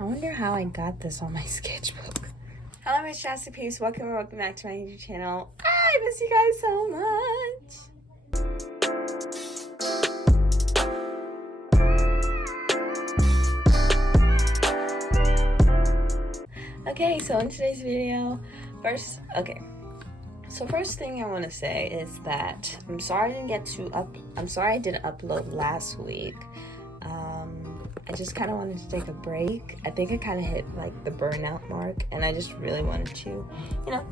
I wonder how I got this on my sketchbook. Hello, Peach-tastic Peeps. Welcome back to my YouTube channel. I miss you guys so much. Okay, so in today's video, first thing I want to say is that I'm sorry I didn't upload last week. I just kind of wanted to take a break. I think I kind of hit like the burnout mark, and I just really wanted to,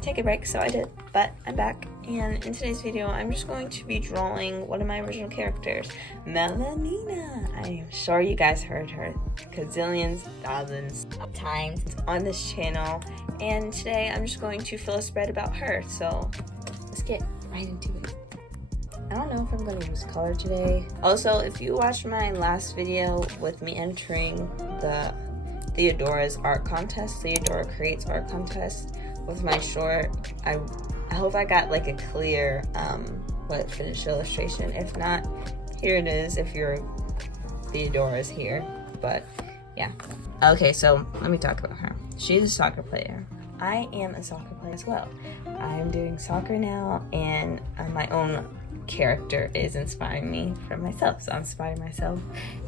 take a break, so I did. But I'm back, and in today's video, I'm just going to be drawing one of my original characters, Melanina. I'm sure you guys heard her gazillions, thousands of times on this channel, and today I'm just going to fill a spread about her. So let's get right into it. I don't know if I'm gonna use color today. Also, if you watched my last video with me entering the Theodora's art contest, Theodora Creates art contest with my short, I hope I got like a clear finished illustration. If not, here it is if your Theodora's here. But yeah. Okay, so let me talk about her. She's a soccer player. I am a soccer player as well. I'm doing soccer now, and my own character is inspiring me from myself, so I'm inspiring myself,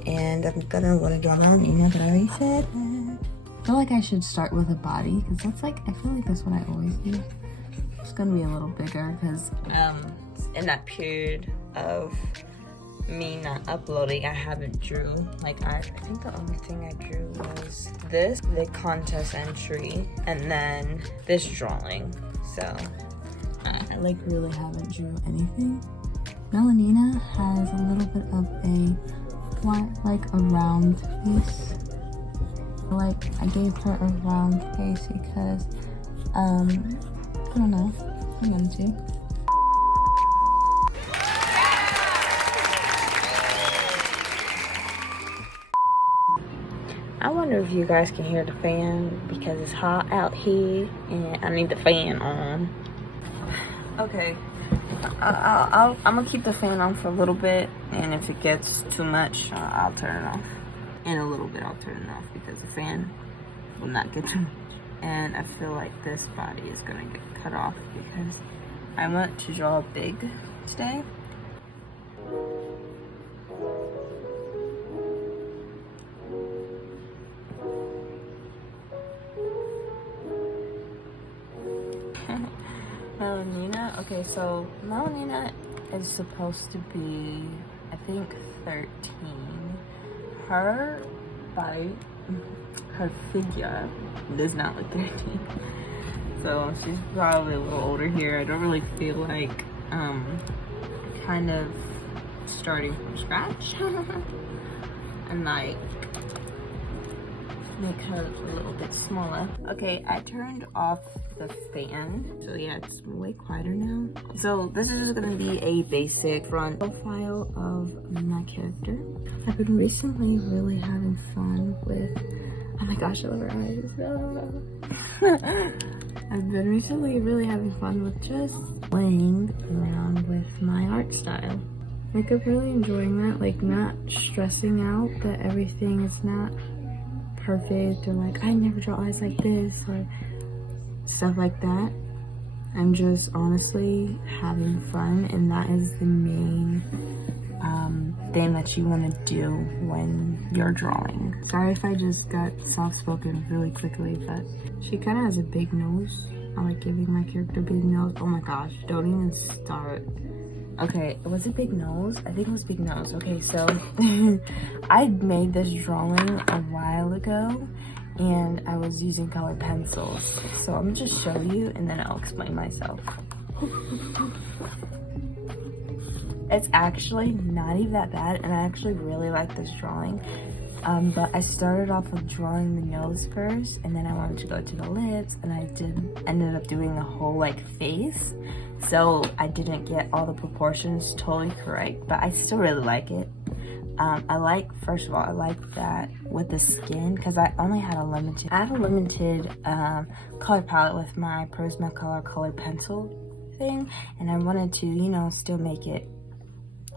and I'm gonna want to draw Melanina, but I already said that. I feel like I should start with a body, because that's like, I feel like that's what I always do. It's gonna be a little bigger, because in that period of me not uploading, I haven't drew. Like, I think the only thing I drew was this, the contest entry, and then this drawing, so I like really haven't drew anything. Melanina has a little bit of a round face. Like, I gave her a round face because, I don't know, I wanted to. I wonder if you guys can hear the fan because it's hot out here and I need the fan on. Okay. I'm gonna keep the fan on for a little bit, and if it gets too much, I'll turn it off. In a little bit, I'll turn it off because the fan will not get too much. And I feel like this body is gonna get cut off because I want to draw big today. Melanina. Okay, so Melanina is supposed to be, I think, 13. Her body, her figure does not look 13. So she's probably a little older here. I don't really feel like kind of starting from scratch and like make her a little bit smaller. Okay, I turned off the fan, so yeah, it's way quieter now. So this is just gonna be a basic front profile of my character. I've been recently really having fun with, oh my gosh, I love her eyes. I've been recently really having fun with just playing around with my art style. Like, I'm really enjoying that, like not stressing out that everything is not perfect, or like I never draw eyes like this, or stuff like that. I'm just honestly having fun, and that is the main thing that you want to do when you're drawing. Sorry if I just got soft-spoken really quickly, but she kind of has a big nose. I like giving my character a big nose. Oh my gosh, don't even start. Okay, was it big nose? I think it was big nose. Okay, so I made this drawing a while ago, and I was using colored pencils. So I'm gonna just show you, and then I'll explain myself. It's actually not even that bad, and I actually really like this drawing. But I started off with drawing the nose first, and then I wanted to go to the lips, and I ended up doing the whole like face. So I didn't get all the proportions totally correct, but I still really like it. First of all, I like that with the skin, because I had a limited color palette with my Prismacolor colored pencil thing, and I wanted to, still make it,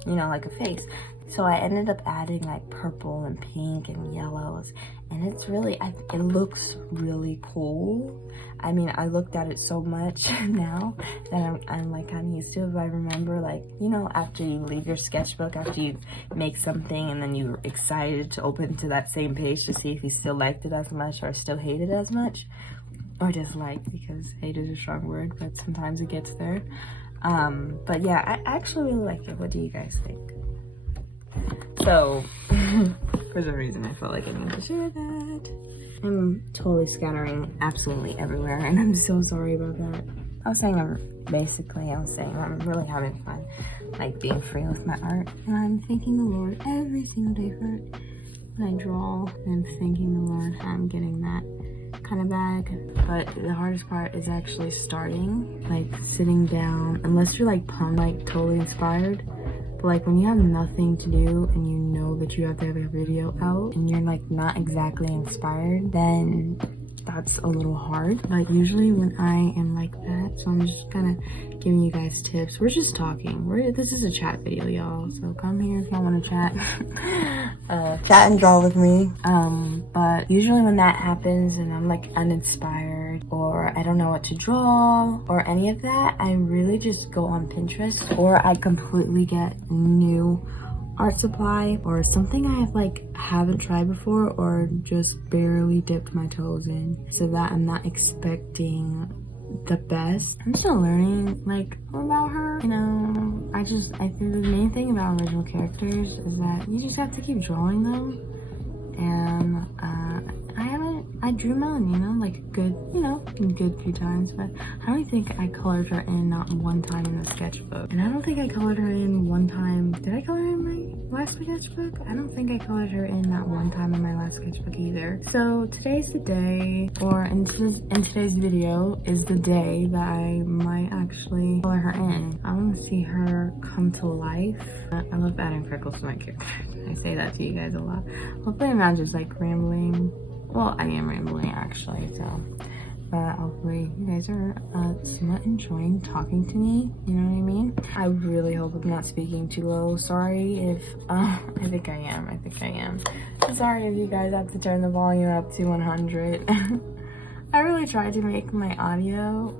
like a face. So I ended up adding like purple and pink and yellows, and it's really, it looks really cool. I mean, I looked at it so much now that I'm like kind of used to it, but I remember, like, you know, after you leave your sketchbook, after you make something and then you're excited to open to that same page to see if you still liked it as much or still hate it as much, or disliked, because hate is a strong word, but sometimes it gets there. But yeah, I actually really like it. What do you guys think? So, for some reason, I felt like I needed to share that. I'm totally scattering absolutely everywhere, and I'm so sorry about that. I was saying I'm really having fun, like being free with my art, and I'm thanking the Lord every single day for it. When I draw, I'm thanking the Lord I'm getting that kind of bag. But the hardest part is actually starting, like sitting down, unless you're like pumped, like totally inspired. But like when you have nothing to do and you know that you have to have a video out and you're like not exactly inspired, then that's a little hard. But usually when I am like that, so I'm just kind of giving you guys tips. We're just talking. This is a chat video, y'all. So come here if y'all want to chat. Chat and draw with me. But usually when that happens and I'm like uninspired or I don't know what to draw or any of that, I really just go on Pinterest, or I completely get new art supply or something I haven't tried before or just barely dipped my toes in, so that I'm not expecting the best. I'm still learning like about her, you know. I think the main thing about original characters is that you just have to keep drawing them. And I drew Melon, you know, like a good few times, but I don't think I colored her in not one time in the sketchbook. And I don't think I colored her in one time. Did I color her in my last sketchbook? I don't think I colored her in not one time in my last sketchbook either. So today's the day, or in today's video is the day that I might actually color her in. I want to see her come to life. I love adding freckles to my characters. I say that to you guys a lot. Hopefully I'm not just like rambling. Well, I am rambling actually, so. But hopefully you guys are somewhat enjoying talking to me, you know what I mean? I really hope I'm not speaking too low. Sorry if, I think I am. Sorry if you guys have to turn the volume up to 100. I really tried to make my audio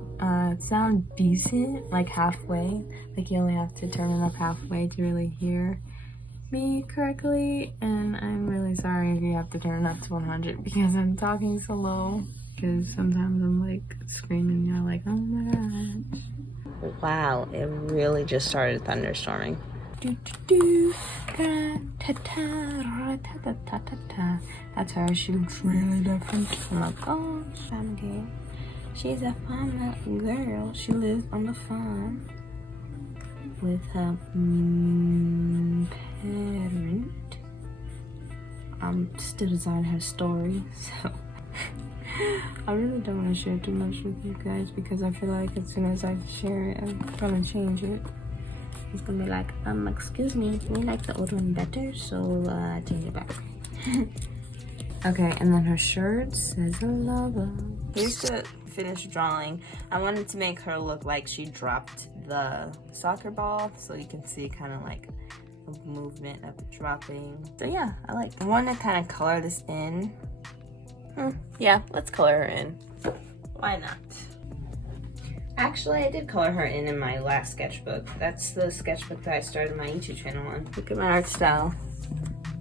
sound decent, like halfway. Like you only have to turn it up halfway to really hear me correctly, and I'm really sorry if you have to turn it up to 100 because I'm talking so low, because sometimes I'm like screaming and you're like, oh my gosh. Wow, it really just started thunderstorming. That's her. She looks really different. Oh my gosh, I'm okay. She's a farm girl. She lives on the farm with her parent. I'm still designing her story, so I really don't want to share too much with you guys because I feel like as soon as I share it, I'm gonna change it. It's gonna be like, excuse me, we like the old one better, so change it back. Okay, and then her shirt says lover. Here's the finished drawing. I wanted to make her look like she dropped the soccer ball, so you can see kind of like a movement of it dropping. So yeah, I want to kind of color this in. Yeah, let's color her in. Why not? Actually, I did color her in my last sketchbook. That's the sketchbook that I started my YouTube channel on. Look at my art style.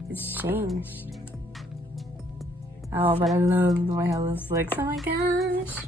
It's changed. Oh, but I love the way how this looks. Oh my gosh.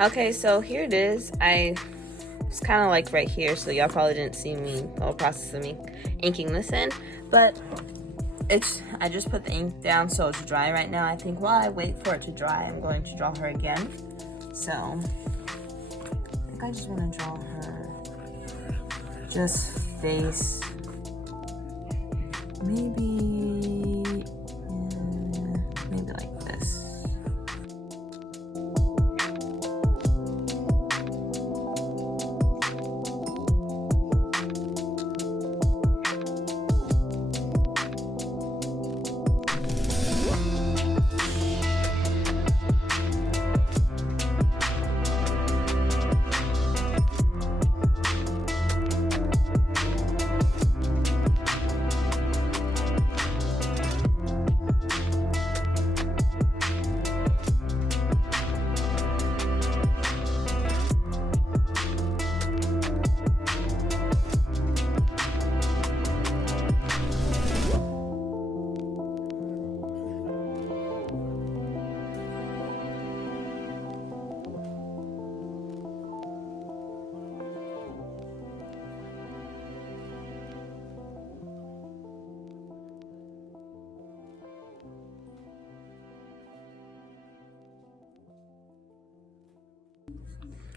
Okay, so here it is. It's kind of like right here, so y'all probably didn't see me, the whole process of me inking this in, but I just put the ink down so it's dry right now. I think while I wait for it to dry, I'm going to draw her again. So I think I just want to draw her just face, maybe like this.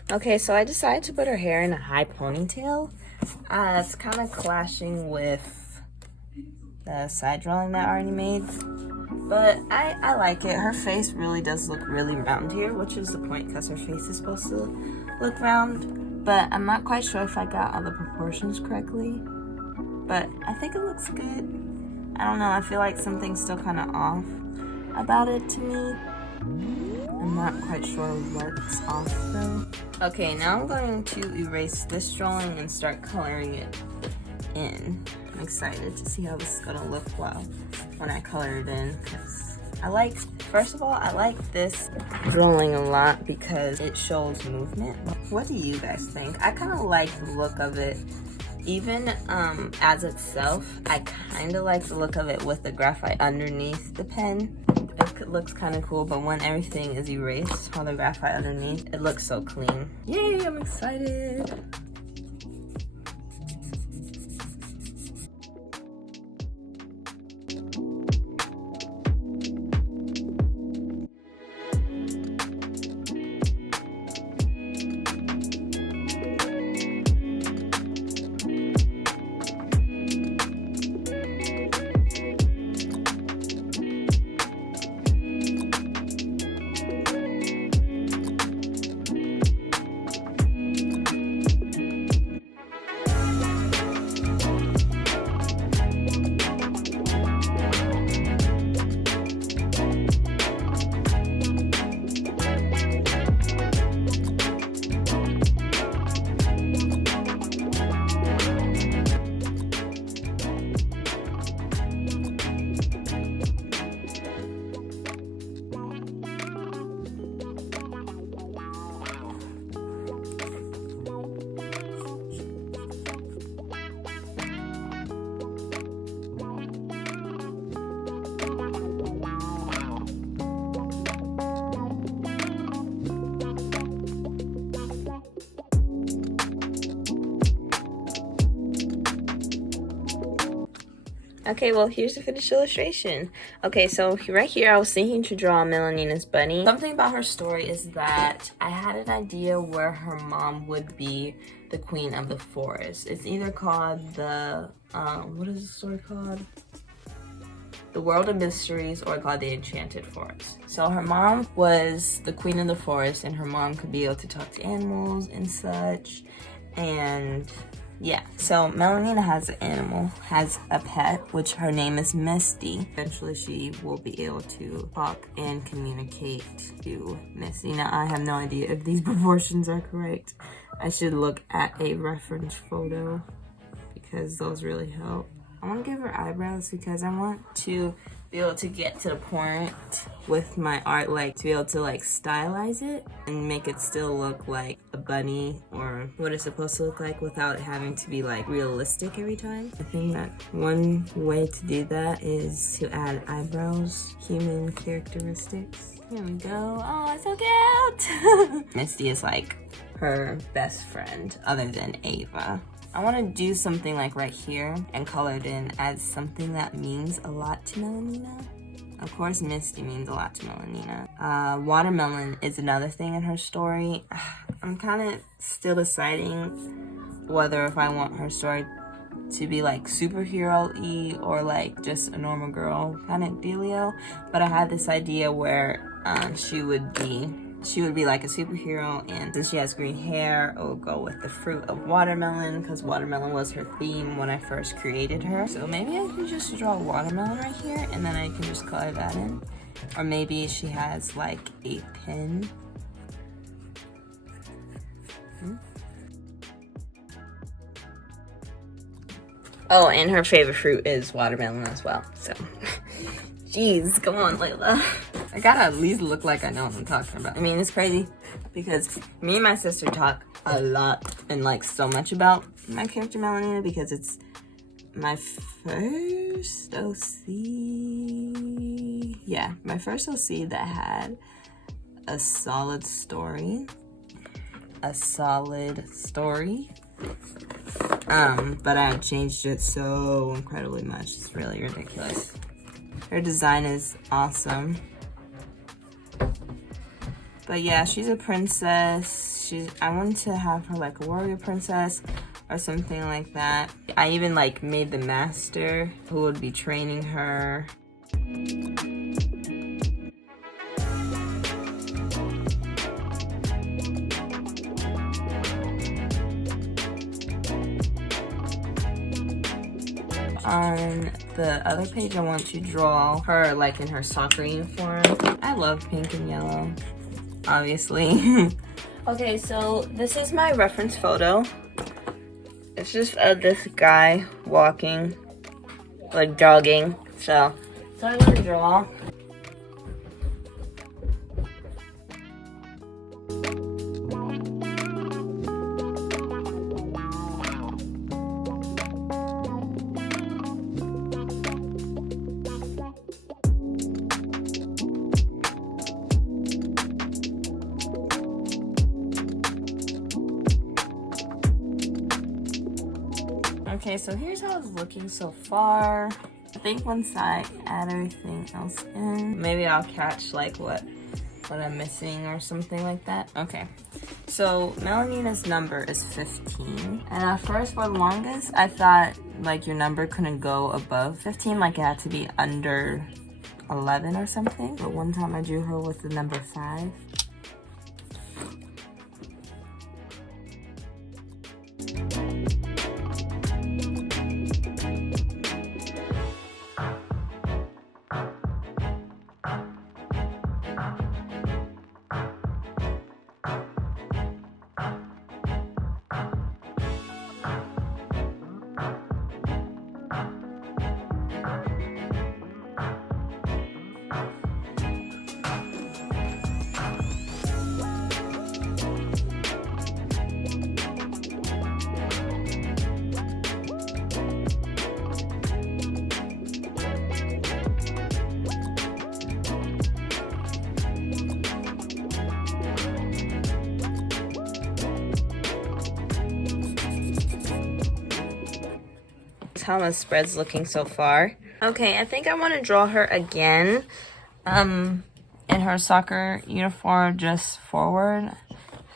Okay, so I decided to put her hair in a high ponytail. It's kind of clashing with the side drawing that I already made, but I like it. Her face really does look really round here, which is the point because her face is supposed to look round, but I'm not quite sure if I got all the proportions correctly, but I think it looks good. I don't know, I feel like something's still kind of off about it to me. I'm not quite sure what's off though. Okay, now I'm going to erase this drawing and start coloring it in. I'm excited to see how this is gonna look when I color it in, because first of all, I like this drawing a lot because it shows movement. What do you guys think? I kind of like the look of it. Even as itself, I kind of like the look of it with the graphite underneath the pen. It looks kind of cool, but when everything is erased, all the graphite underneath, it looks so clean. Yay, I'm excited. Okay, well, here's the finished illustration. Okay, so right here, I was thinking to draw Melanina's bunny. Something about her story is that I had an idea where her mom would be the queen of the forest. It's either called the, what is the story called? The World of Mysteries, or called the Enchanted Forest. So her mom was the queen of the forest, and her mom could be able to talk to animals and such, and yeah, so Melanina has a pet, which her name is Misty. Eventually she will be able to talk and communicate to Misty. Now I have no idea if these proportions are correct. I should look at a reference photo because those really help. I want to give her eyebrows because I want to be able to get to the point with my art, like to be able to like stylize it and make it still look like a bunny or what it's supposed to look like without it having to be like realistic every time. I think that one way to do that is to add eyebrows, human characteristics. Here we go. Oh, it's so cute. Misty is like her best friend other than Ava. I want to do something like right here and color it in as something that means a lot to Melanina. Of course, Misty means a lot to Melanina. Watermelon is another thing in her story. I'm kind of still deciding whether if I want her story to be like superhero-y or like just a normal girl kind of dealio. But I had this idea where she would be like a superhero, and since she has green hair, it will go with the fruit of watermelon because watermelon was her theme when I first created her. So maybe I can just draw a watermelon right here and then I can just color that in. Or maybe she has like a pin. Oh, and her favorite fruit is watermelon as well, so. Jeez, come on, Layla. I gotta at least look like I know what I'm talking about. I mean, it's crazy because me and my sister talk a lot and like so much about my character Melanina because it's my first OC. Yeah, my first OC that had a solid story. But I changed it so incredibly much. It's really ridiculous. Her design is awesome. But yeah, she's a princess. I wanted to have her like a warrior princess or something like that. I even like made the master who would be training her. On the other page, I want to draw her like in her soccer uniform. I love pink and yellow, obviously. Okay, so this is my reference photo. It's just this guy walking, like jogging. So I'm gonna draw. Okay, so here's how it's looking so far. I think once I add everything else in, maybe I'll catch like what I'm missing or something like that. Okay, so Melanina's number is 15. And at first, for the longest, I thought like your number couldn't go above 15, like it had to be under 11 or something. But one time I drew her with the number 5. How the spread's looking so far. Okay, I think I want to draw her again in her soccer uniform, just forward.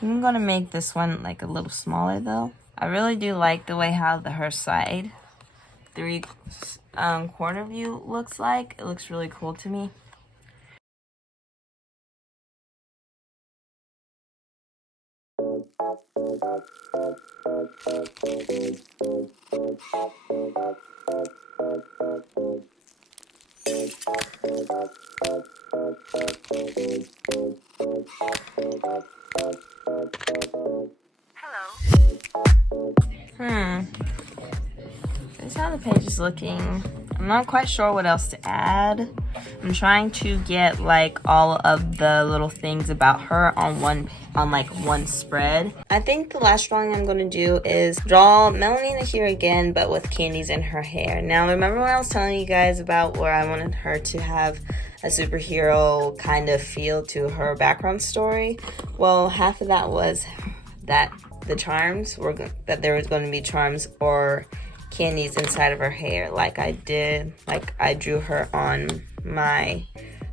I'm gonna make this one like a little smaller though. I really do like the way how her side 3/4 view looks like. It looks really cool to me. This is how the page is looking. I'm not quite sure what else to add. I'm trying to get like all of the little things about her on one spread. I think the last drawing I'm gonna do is draw Melanina here again, but with candies in her hair. Now remember when I was telling you guys about where I wanted her to have a superhero kind of feel to her background story? Well, half of that was that the charms were that there was going to be charms or candies inside of her hair, like I drew her on my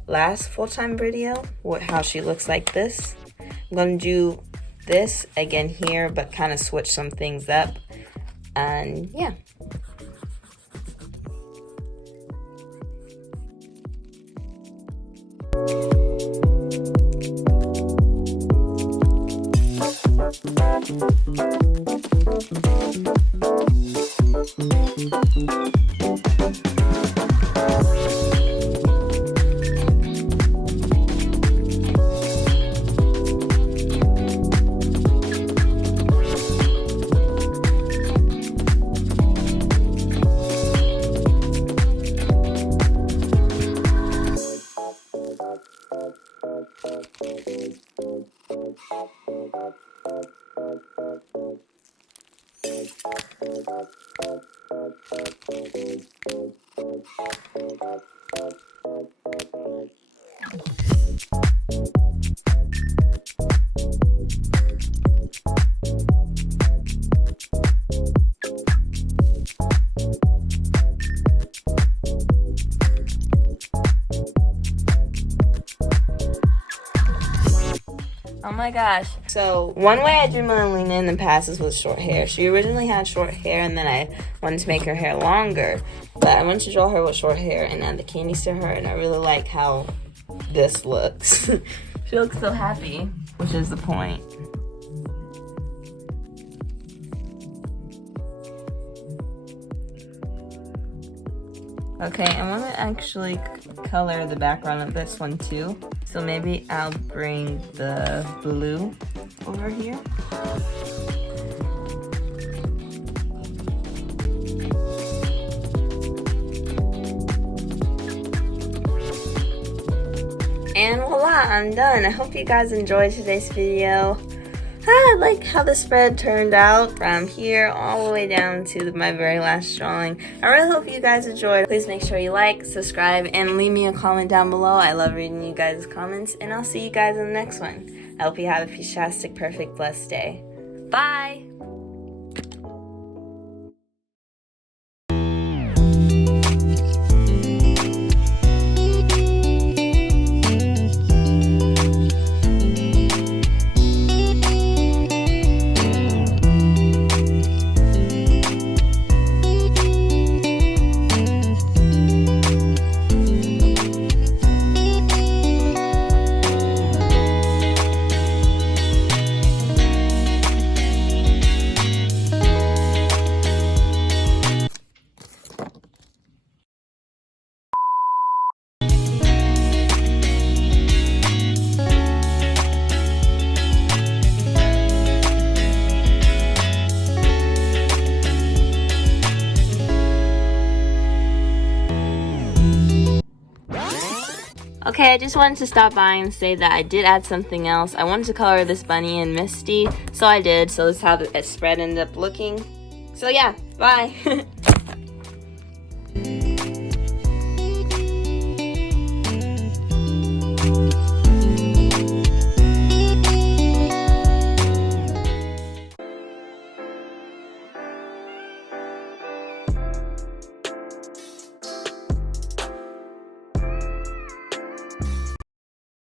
last full-time video, how she looks like this. I'm going to do this again here, but kind of switch some things up, and yeah. Oh my gosh. So one way I drew Melanina in the past is with short hair. She originally had short hair, and then I wanted to make her hair longer. But I wanted to draw her with short hair and add the candies to her, and I really like how this looks. She looks so happy, which is the point. Okay, I want to actually color the background of this one too. So maybe I'll bring the blue over here. And voila, I'm done. I hope you guys enjoyed today's video. I like how the spread turned out from here all the way down to my very last drawing. I really hope you guys enjoyed. Please make sure you like, subscribe, and leave me a comment down below. I love reading you guys' comments, and I'll see you guys in the next one. I hope you have a peach-tastic, perfect, blessed day. Bye! Okay, I just wanted to stop by and say that I did add something else. I wanted to color this bunny in Misty, so I did. So this is how the spread ended up looking. So yeah, bye!